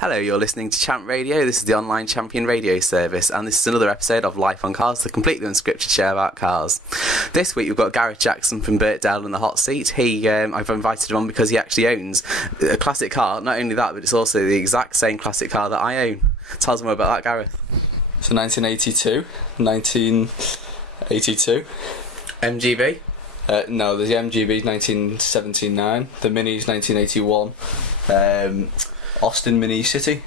Hello, you're listening to Champ Radio. This is the online champion radio service, and this is another episode of Life on Cars, the completely unscripted show about cars. This week we've got Gareth Jackson from Birkdale in the hot seat. I've invited him on because he actually owns a classic car. Not only that, but it's also the exact same classic car that I own. Tell us more about that, Gareth. So 1982. MGB? No, the MGB's 1979, the Mini's 1981, Austin Mini City.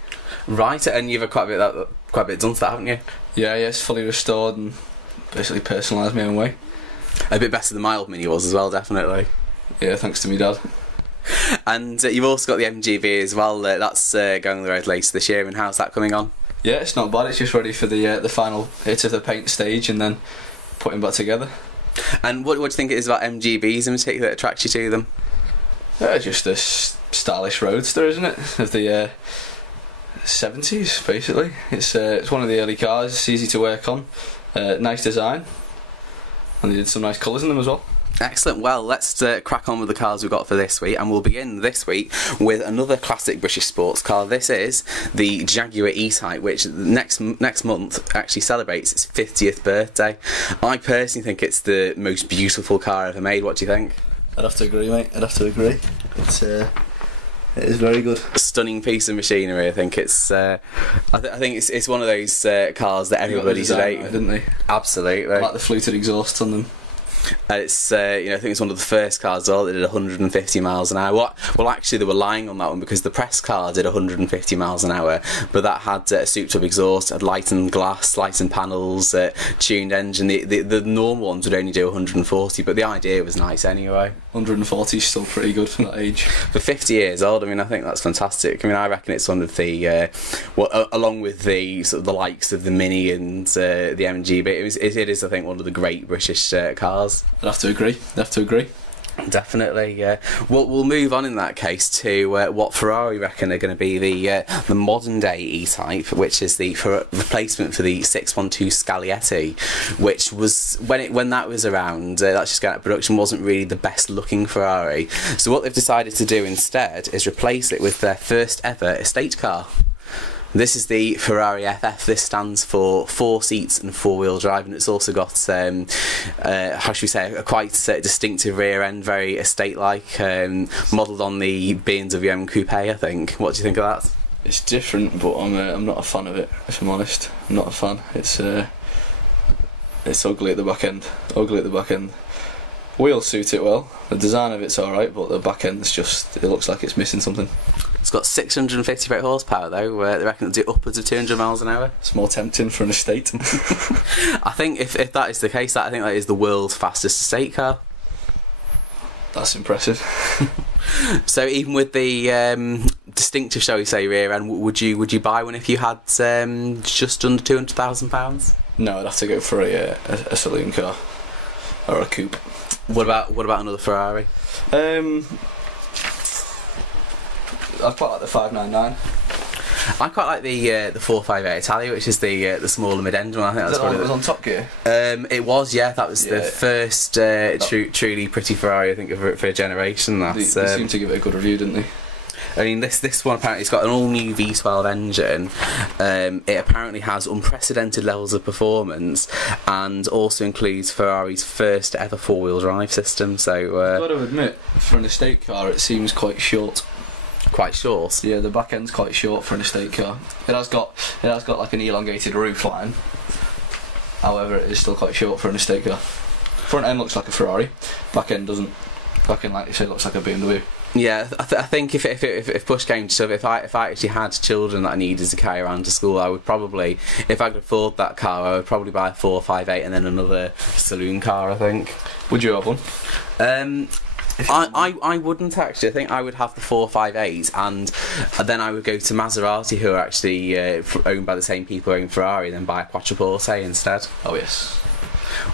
Right, and you've had quite a bit done to that, haven't you? Yeah, it's fully restored and basically personalised my own way. A bit better than my old Mini was as well, definitely. Yeah, thanks to me dad. And you've also got the MGB as well. That's going on the road later this year, and how's that coming on? Yeah, it's not bad. It's just ready for the final hit of the paint stage and then putting back together. And what do you think it is about MGBs in particular that attracts you to them? Just a stylish roadster, isn't it? Of the 70s, basically. It's one of the early cars. It's easy to work on. Nice design, and they did some nice colours in them as well. Excellent. Well, let's crack on with the cars we've got for this week, and we'll begin this week with another classic British sports car. This is the Jaguar E-Type, which next month actually celebrates its 50th birthday. I personally think it's the most beautiful car ever made. What do you think? I'd have to agree, mate. I'd have to agree. It is very good. A stunning piece of machinery. I think it's. I think it's one of those cars that everybody should hate, didn't they? Absolutely. I like the fluted exhaust on them. It's I think it's one of the first cars that did 150 miles an hour. Well, actually, they were lying on that one because the press car did 150 miles an hour, but that had a souped-up exhaust, had lightened glass, lightened panels, tuned engine. The normal ones would only do 140, but the idea was nice anyway. 140 is still pretty good for that age. For 50 years old, I mean, I think that's fantastic. I mean, I reckon it's one of the, along with the sort of the likes of the Mini and the MGB, it is, I think, one of the great British cars. I'd have to agree. Definitely, yeah. We'll move on in that case to what Ferrari reckon are going to be the modern day E-Type, which is the replacement for the 612 Scaglietti, which was when that was around, that's just going out of production, wasn't really the best looking Ferrari. So what they've decided to do instead is replace it with their first ever estate car. This is the Ferrari FF. This stands for 4 seats and 4-wheel drive, and it's also got, how should we say, a quite distinctive rear end, very estate-like, modelled on the BMW Coupe, I think. What do you think of that? It's different, but I'm not a fan of it, if I'm honest. I'm not a fan. It's ugly at the back end. Wheels suit it well. The design of it's alright, but the back end's just, it looks like it's missing something. It's got 650 brake horsepower though. They reckon it'll do upwards of 200 miles an hour. It's more tempting for an estate. I think if that is the case, I think that is the world's fastest estate car. That's impressive. So even with the distinctive, shall we say, rear end, would you buy one if you had just under £200,000? No, I'd have to go for a saloon car or a coupe. What about another Ferrari? I'd quite like the 599. I quite like the 458 Italia, which is the smaller mid-engine one. I think that's what it was on Top Gear. It was, yeah. That was the first truly pretty Ferrari, I think, for a generation. They seemed to give it a good review, didn't they? I mean, this one apparently has got an all-new V12 engine. It apparently has unprecedented levels of performance, and also includes Ferrari's first ever 4-wheel drive system. So I've got to admit, for an estate car, it seems quite short. Quite short. Yeah, the back end's quite short for an estate car. It has got like an elongated roof line. However, it is still quite short for an estate car. Front end looks like a Ferrari. Back end doesn't. Back end, like you said, looks like a BMW. Yeah, I think if push came to shove, if I actually had children that I needed to carry around to school, I would probably, if I could afford that car, I would probably buy a 458 and then another saloon car, I think. Would you have one? I wouldn't actually. I think I would have the 458, and then I would go to Maserati, who are actually owned by the same people who own Ferrari, and then buy a Quattroporte instead. Oh yes.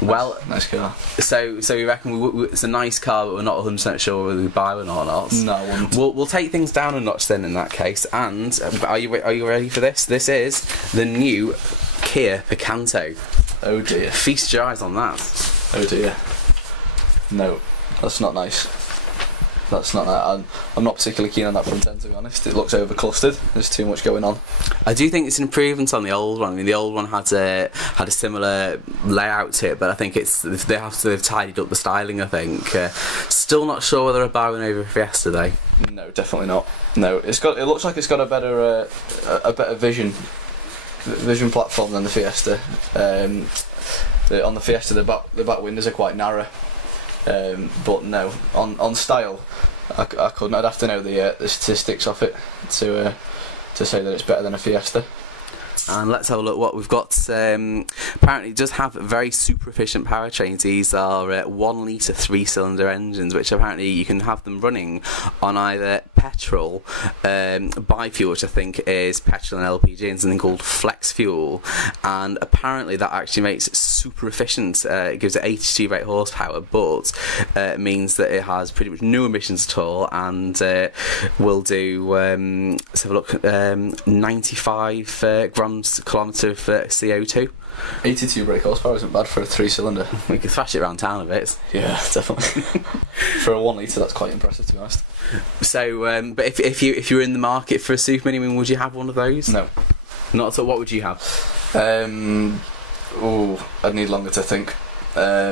Well, nice car. So we reckon it's a nice car, but we're not 100% sure whether we buy one or not. No, I wouldn't. We'll take things down a notch then in that case. And are you ready for this? This is the new Kia Picanto. Oh dear. Feast your eyes on that. Oh dear. No, that's not nice. that's not. I'm not particularly keen on that front end, to be honest. It looks over clustered. There's too much going on. I do think it's an improvement on the old one. I mean, the old one had a similar layout to it, but I think they've tidied up the styling. I think. Still not sure whether I'd buy one over Fiesta though. No, definitely not. No, it looks like it's got a better vision platform than the Fiesta. On the Fiesta, the back windows are quite narrow. But no, on style, I couldn't. I'd have to know the statistics of it to say that it's better than a Fiesta. And let's have a look what we've got. Apparently it does have very super efficient powertrains. These are 1 litre 3-cylinder engines, which apparently you can have them running on either petrol, bi-fuel, which I think is petrol and LPG, and something called flex fuel. And apparently that actually makes it super efficient. It gives it 82 brake horsepower, but it means that it has pretty much no emissions at all, and will do, let's have a look, 95 grams kilometre of CO2. 82 brake horsepower isn't bad for a 3-cylinder. We could thrash it around town a bit. Yeah, definitely. For a 1 litre, that's quite impressive, to be honest. So, but if you were in the market for a Super Mini, would you have one of those? No, not at all. What would you have? I'd need longer to think. I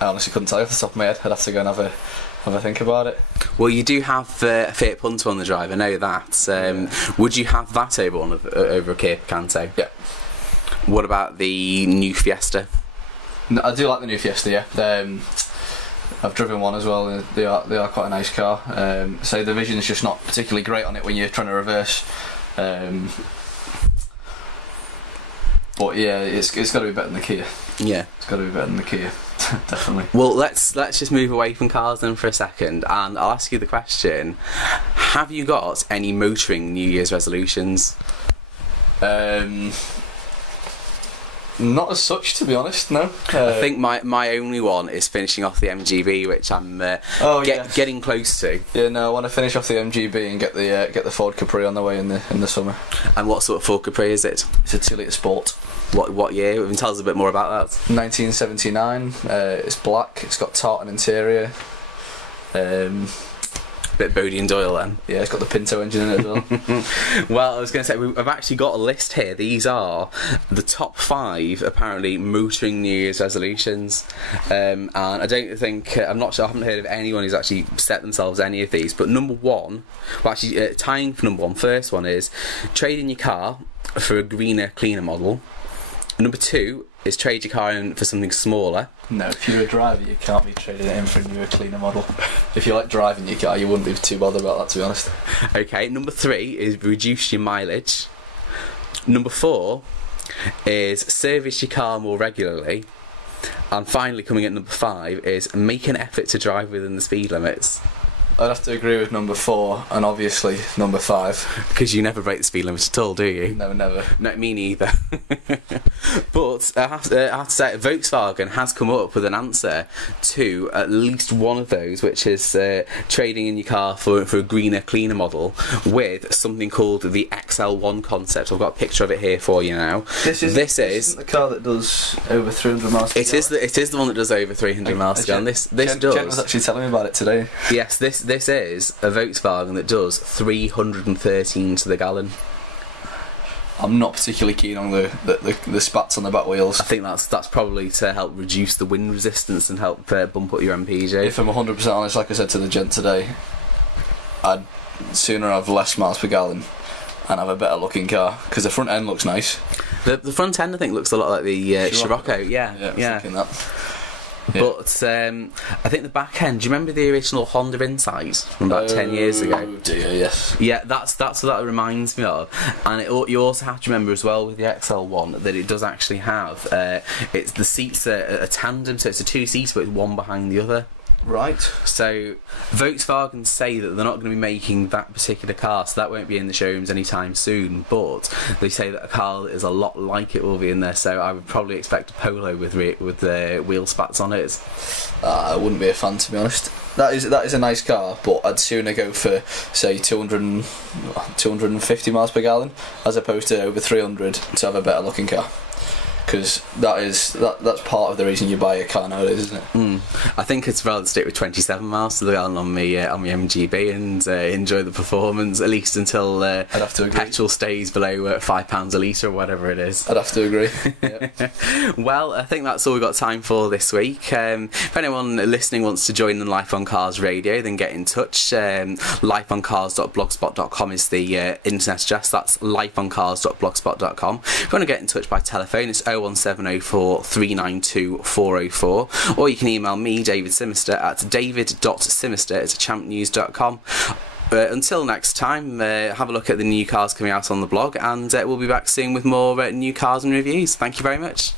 honestly couldn't tell you off the top of my head. I'd have to go and have a think about it. Well, you do have a Fiat Punto on the drive, I know that. Would you have that over a Kia Picanto? Yeah. What about the new Fiesta? No, I do like the new Fiesta, yeah. I've driven one as well, and they are quite a nice car. So the vision's just not particularly great on it when you're trying to reverse. But yeah, it's got to be better than the Kia. Yeah. It's got to be better than the Kia. Definitely. Well, let's just move away from cars then for a second, and I'll ask you the question: have you got any motoring New Year's resolutions? Not as such, to be honest. No. I think my only one is finishing off the MGB, which I'm getting close to. Yeah, no, I want to finish off the MGB and get the Ford Capri on the way in the summer. And what sort of Ford Capri is it? It's a 2-litre Sport. What year? Tell us a bit more about that. 1979. It's black. It's got tartan interior. Bit Bodie and Doyle then. Yeah, it's got the Pinto engine in it as well. Well, I was going to say, I've actually got a list here. These are the top 5 apparently motoring New Year's resolutions, and I don't think I'm not sure. I haven't heard of anyone who's actually set themselves any of these. But number 1, well, actually tying for number 1, first one is trade in your car for a greener, cleaner model. Number 2 is trade your car in for something smaller. No, if you're a driver, you can't be trading it in for a newer, cleaner model. If you like driving your car, you wouldn't be too bothered about that, to be honest. Okay, number 3 is reduce your mileage. Number 4 is service your car more regularly. And finally, coming at number 5 is make an effort to drive within the speed limits. I'd have to agree with number 4 and obviously number 5. Because you never break the speed limit at all, do you? No, never. No, me neither. But I have to say, Volkswagen has come up with an answer to at least one of those, which is trading in your car for a greener, cleaner model with something called the XL1 concept. I've got a picture of it here for you now. This is the car that does over 300 miles per gallon. It is the one that does over 300 miles per gallon. This does. Jen was actually telling me about it today. Yes, this is a Volkswagen that does 313 to the gallon. I'm not particularly keen on the spats on the back wheels. I think that's probably to help reduce the wind resistance and help bump up your MPG. If I'm 100% honest, like I said to the gent today, I'd sooner have less miles per gallon and have a better looking car, because the front end looks nice. The front end, I think, looks a lot like the Scirocco. Yeah. I was thinking that. Yeah. But I think the back end. Do you remember the original Honda Insight from about 10 years ago? Oh dear, yes. Yeah, that's what that reminds me of. And you also have to remember as well with the XL1 that it does actually have. It's the seats are a tandem, so it's a 2-seater, but it's one behind the other. Right. So Volkswagen say that they're not going to be making that particular car, so that won't be in the showrooms anytime soon, but they say that a car that is a lot like it will be in there, so I would probably expect a Polo with the wheel spats on it. I wouldn't be a fan, to be honest. That is a nice car, but I'd sooner go for, say, 250 miles per gallon as opposed to over 300 to have a better looking car. because that's part of the reason you buy a car nowadays, isn't it? I think it's rather stick with 27 miles to the gallon on my MGB and enjoy the performance, at least until I'd have to agree. petrol stays below £5 a litre or whatever it is. I'd have to agree. Yeah. Well, I think that's all we've got time for this week. If anyone listening wants to join the Life on Cars radio, then get in touch. Lifeoncars.blogspot.com is the internet address. That's lifeoncars.blogspot.com. If you want to get in touch by telephone, it's 01704 392 404, or you can email me, David Simister, at david.simister@champnews.com. Until next time, have a look at the new cars coming out on the blog, and we'll be back soon with more new cars and reviews. Thank you very much.